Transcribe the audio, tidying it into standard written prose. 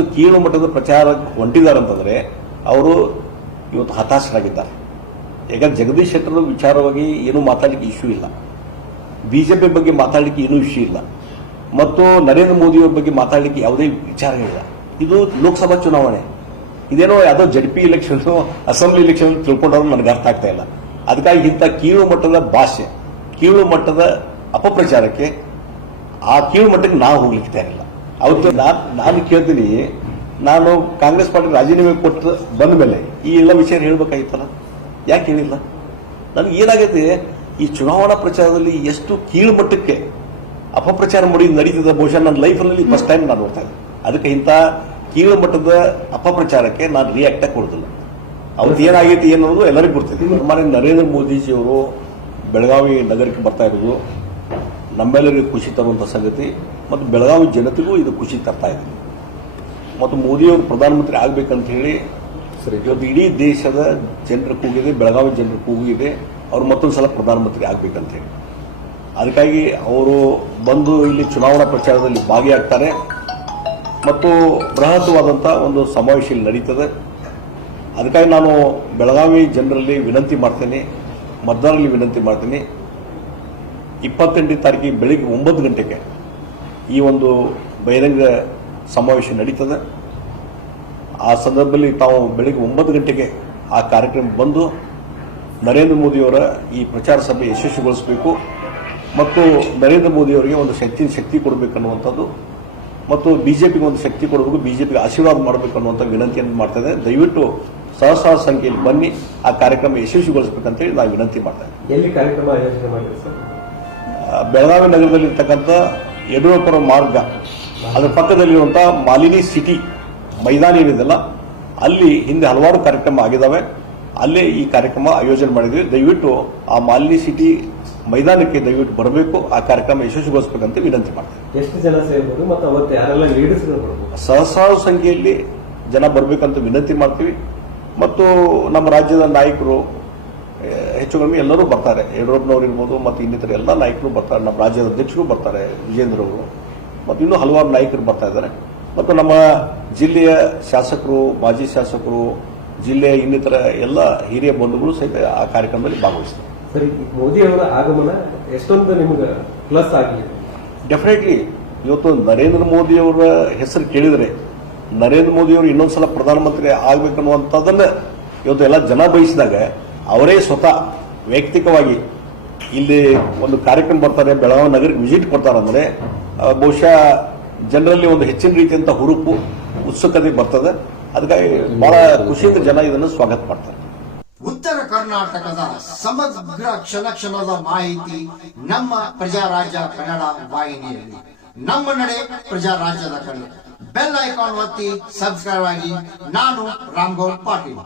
ಅಷ್ಟು ಕೀಳು ಮಟ್ಟದ ಪ್ರಚಾರ ಹೊಂಟಿದ್ದಾರೆ ಅಂತಂದ್ರೆ ಅವರು ಇವತ್ತು ಹತಾಶರಾಗಿದ್ದಾರೆ. ಯಾಕಂದ್ರೆ ಜಗದೀಶ್ ಶೆಟ್ಟರ್ ವಿಚಾರವಾಗಿ ಏನೂ ಮಾತಾಡಲಿಕ್ಕೆ ಇಶ್ಯೂ ಇಲ್ಲ, ಬಿಜೆಪಿ ಬಗ್ಗೆ ಮಾತಾಡಲಿಕ್ಕೆ ಏನೂ ಇಶ್ಯೂ ಇಲ್ಲ, ಮತ್ತು ನರೇಂದ್ರ ಮೋದಿಯವರ ಬಗ್ಗೆ ಮಾತಾಡಲಿಕ್ಕೆ ಯಾವುದೇ ವಿಚಾರಗಳಿಲ್ಲ. ಇದು ಲೋಕಸಭಾ ಚುನಾವಣೆ, ಇದೇನೋ ಯಾವುದೋ ಜಡ್ಪಿ ಎಲೆಕ್ಷನ್ ಅಸೆಂಬ್ಲಿ ಎಲೆಕ್ಷನ್ ತಿಳ್ಕೊಂಡ್ರೆ ನನಗೆ ಅರ್ಥ ಆಗ್ತಾ ಇಲ್ಲ. ಅದಕ್ಕಾಗಿ ಇಂಥ ಕೀಳು ಮಟ್ಟದ ಭಾಷೆ, ಕೀಳು ಮಟ್ಟದ ಅಪಪ್ರಚಾರಕ್ಕೆ, ಆ ಕೀಳು ಮಟ್ಟಕ್ಕೆ ನಾವು ಹೋಗ್ಲಿಕ್ಕೆ ತಯಾರಿಲ್ಲ. ಅವತ್ತು ನಾನು ಕೇಳ್ತೀನಿ, ನಾನು ಕಾಂಗ್ರೆಸ್ ಪಾರ್ಟಿ ರಾಜೀನಾಮೆ ಕೊಟ್ಟು ಬಂದ ಮೇಲೆ ಈ ಎಲ್ಲ ವಿಷಯ ಹೇಳಬೇಕಾಗಿತ್ತಲ್ಲ, ಯಾಕೆ ಹೇಳಿಲ್ಲ? ನನಗೆ ಏನಾಗೈತೆ, ಈ ಚುನಾವಣಾ ಪ್ರಚಾರದಲ್ಲಿ ಎಷ್ಟು ಕೀಳು ಮಟ್ಟಕ್ಕೆ ಅಪಪ್ರಚಾರ ಮಾಡಿ ನಡೀತದೆ, ಬಹುಶಃ ನನ್ನ ಲೈಫಲ್ಲಿ ಫಸ್ಟ್ ಟೈಮ್ ನಾನು ನೋಡ್ತಾ ಇದ್ದೆ. ಅದಕ್ಕೆ ಇಂಥ ಕೀಳು ಮಟ್ಟದ ಅಪಪ್ರಚಾರಕ್ಕೆ ನಾನು ರಿಯಾಕ್ಟ್ ಕೊಡೋದಿಲ್ಲ. ಅವತ್ತು ಏನಾಗೈತಿ ಏನನ್ನೋದು ಎಲ್ಲರಿಗೂ ಗೊತ್ತಿದೆ. ನಮ್ಮನೆ ನರೇಂದ್ರ ಮೋದಿಜಿಯವರು ಬೆಳಗಾವಿ ನಗರಕ್ಕೆ ಬರ್ತಾ ಇರೋದು ನಮ್ಮೆಲ್ಲರಿಗೂ ಖುಷಿ ತರುವಂಥ ಸಂಗತಿ, ಮತ್ತು ಬೆಳಗಾವಿ ಜನತೆಗೂ ಇದು ಖುಷಿ ತರ್ತಾ ಇದೆ. ಮತ್ತು ಮೋದಿಯವರು ಪ್ರಧಾನಮಂತ್ರಿ ಆಗಬೇಕಂತ ಹೇಳಿ ಇವತ್ತು ಇಡೀ ದೇಶದ ಜನರ ಕೂಗಿದೆ, ಬೆಳಗಾವಿ ಜನರ ಕೂಗಿದೆ, ಅವರು ಮತ್ತೊಂದು ಸಲ ಪ್ರಧಾನಮಂತ್ರಿ ಆಗಬೇಕಂತ ಹೇಳಿ. ಅದಕ್ಕಾಗಿ ಅವರು ಬಂದು ಇಲ್ಲಿ ಚುನಾವಣಾ ಪ್ರಚಾರದಲ್ಲಿ ಭಾಗಿಯಾಗ್ತಾರೆ ಮತ್ತು ಬೃಹತ್ವಾದಂಥ ಒಂದು ಸಮಾವೇಶ ಇಲ್ಲಿ ನಡೀತದೆ. ಅದಕ್ಕಾಗಿ ನಾನು ಬೆಳಗಾವಿ ಜನರಲ್ಲಿ ವಿನಂತಿ ಮಾಡ್ತೇನೆ, ಮತದಾರರಲ್ಲಿ ವಿನಂತಿ ಮಾಡ್ತೀನಿ, 28ನೇ ತಾರೀಕಿಗೆ ಬೆಳಿಗ್ಗೆ 9 ಗಂಟೆಗೆ ಈ ಒಂದು ಬಹಿರಂಗ ಸಮಾವೇಶ ನಡೀತದೆ. ಆ ಸಂದರ್ಭದಲ್ಲಿ ತಾವು ಬೆಳಿಗ್ಗೆ 9 ಗಂಟೆಗೆ ಆ ಕಾರ್ಯಕ್ರಮ ಬಂದು ನರೇಂದ್ರ ಮೋದಿಯವರ ಈ ಪ್ರಚಾರ ಸಭೆ ಯಶಸ್ವಿಗೊಳಿಸಬೇಕು ಮತ್ತು ನರೇಂದ್ರ ಮೋದಿಯವರಿಗೆ ಒಂದು ಶಕ್ತಿ ಕೊಡಬೇಕನ್ನುವಂಥದ್ದು, ಮತ್ತು ಬಿಜೆಪಿಗೆ ಒಂದು ಶಕ್ತಿ ಕೊಡಬೇಕು, ಬಿಜೆಪಿಗೆ ಆಶೀರ್ವಾದ ಮಾಡಬೇಕು ಅನ್ನುವಂಥ ವಿನಂತಿಯನ್ನು ಮಾಡ್ತಾ ದಯವಿಟ್ಟು ಸಹಸ್ರಾರ ಸಂಖ್ಯೆಯಲ್ಲಿ ಬನ್ನಿ, ಆ ಕಾರ್ಯಕ್ರಮ ಯಶಸ್ವಿಗೊಳಿಸಬೇಕಂತೇಳಿ ನಾವು ವಿನಂತಿ ಮಾಡ್ತಾ ಇದ್ದೀವಿ. ಎಲ್ಲಿ ಕಾರ್ಯಕ್ರಮ ಆಯೋಜನೆ ಮಾಡಿದ್ರು ಸರ್? ಬೆಳಗಾವಿ ನಗರದಲ್ಲಿರ್ತಕ್ಕಂಥ ಯಡಿಯೂರಪ್ಪರ ಮಾರ್ಗ, ಅದರ ಪಕ್ಕದಲ್ಲಿರುವಂತಹ ಮಾಲಿನಿ ಸಿಟಿ ಮೈದಾನ ಏನಿದೆಲ್ಲ, ಅಲ್ಲಿ ಹಿಂದೆ ಹಲವಾರು ಕಾರ್ಯಕ್ರಮ ಆಗಿದ್ದಾವೆ, ಅಲ್ಲೇ ಈ ಕಾರ್ಯಕ್ರಮ ಆಯೋಜನೆ ಮಾಡಿದ್ವಿ. ದಯವಿಟ್ಟು ಆ ಮಾಲಿನಿ ಸಿಟಿ ಮೈದಾನಕ್ಕೆ ದಯವಿಟ್ಟು ಬರಬೇಕು, ಆ ಕಾರ್ಯಕ್ರಮ ಯಶಸ್ವಿಗೊಳಿಸಬೇಕಂತ ವಿನಂತಿ ಮಾಡ್ತೇವೆ. ಎಷ್ಟು ಜನ ಸೇರ್ಬೋದು ಮತ್ತು ಅವತ್ತು ಯಾರೆಲ್ಲ ಲೀಡರ್ಸ್? ಸಹಸ್ರಾರು ಸಂಖ್ಯೆಯಲ್ಲಿ ಜನ ಬರಬೇಕಂತ ವಿನಂತಿ ಮಾಡ್ತೀವಿ. ಮತ್ತು ನಮ್ಮ ರಾಜ್ಯದ ನಾಯಕರು ಹೆಚ್ಚು ಕಡಿಮೆ ಎಲ್ಲರೂ ಬರ್ತಾರೆ, ಯಡಿಯೂರಪ್ಪನವರು ಇರ್ಬೋದು ಮತ್ತು ಇನ್ನಿತರ ಎಲ್ಲ ನಾಯಕರು ಬರ್ತಾರೆ, ನಮ್ಮ ರಾಜ್ಯದ ಅಧ್ಯಕ್ಷರು ಬರ್ತಾರೆ, ವಿಜೇಂದ್ರ ಅವರು, ಮತ್ತು ಇನ್ನೂ ಹಲವಾರು ನಾಯಕರು ಬರ್ತಾ ಇದ್ದಾರೆ. ಮತ್ತು ನಮ್ಮ ಜಿಲ್ಲೆಯ ಶಾಸಕರು, ಮಾಜಿ ಶಾಸಕರು, ಜಿಲ್ಲೆಯ ಇನ್ನಿತರ ಎಲ್ಲ ಹಿರಿಯ ಬಂಧುಗಳು ಸಹಿತ ಆ ಕಾರ್ಯಕ್ರಮದಲ್ಲಿ ಭಾಗವಹಿಸ್ತಾರೆ. ಸರಿ, ಮೋದಿ ಅವರ ಆಗಮನ ಎಷ್ಟೊಂದು ನಿಮ್ಗೆ ಪ್ಲಸ್ ಆಗಲಿ? ಡೆಫಿನೆಟ್ಲಿ ಇವತ್ತು ನರೇಂದ್ರ ಮೋದಿ ಅವರ ಹೆಸರು ಕೇಳಿದರೆ, ನರೇಂದ್ರ ಮೋದಿ ಅವರು ಇನ್ನೊಂದ್ಸಲ ಪ್ರಧಾನಮಂತ್ರಿ ಆಗ್ಬೇಕನ್ನುವಂಥದ್ದನ್ನ ಇವತ್ತು ಎಲ್ಲ ಜನ ಬಯಸಿದಾಗ ಅವರೇ ಸ್ವತಃ ವೈಯಕ್ತಿಕವಾಗಿ ಇಲ್ಲಿ ಒಂದು ಕಾರ್ಯಕ್ರಮ ಬರ್ತಾರೆ, ಬೆಳಗಾವಿ ನಗರಕ್ಕೆ ವಿಸಿಟ್ ಕೊಡ್ತಾರಂದ್ರೆ ಬಹುಶಃ ಜನರಲ್ಲಿ ಒಂದು ಹೆಚ್ಚಿನ ರೀತಿಯಂತ ಹುರುಪು, ಉತ್ಸುಕತೆ ಬರ್ತದೆ. ಅದಕ್ಕಾಗಿ ಬಹಳ ಖುಷಿಯಿಂದ ಜನ ಇದನ್ನು ಸ್ವಾಗತ ಮಾಡ್ತಾರೆ. ಉತ್ತರ ಕರ್ನಾಟಕದ ಸಮಗ್ರ ಕ್ಷಣದ ಮಾಹಿತಿ ನಮ್ಮ ಪ್ರಜಾರಾಜ್ಯ ಕನ್ನಡ ವಾಹಿನಿಯಲ್ಲಿ. ನಮ್ಮ ನಡೆ ಪ್ರಜಾರಾಜ್ಯದ ಕಡೆ. ಬೆಲ್ ಐಕಾನ್ ಒತ್ತಿ ಸಬ್ಸ್ಕ್ರೈಬ್ ಆಗಿ. ನಾನು ರಾಮಗೌಡ್ ಪಾಟೀಲ್.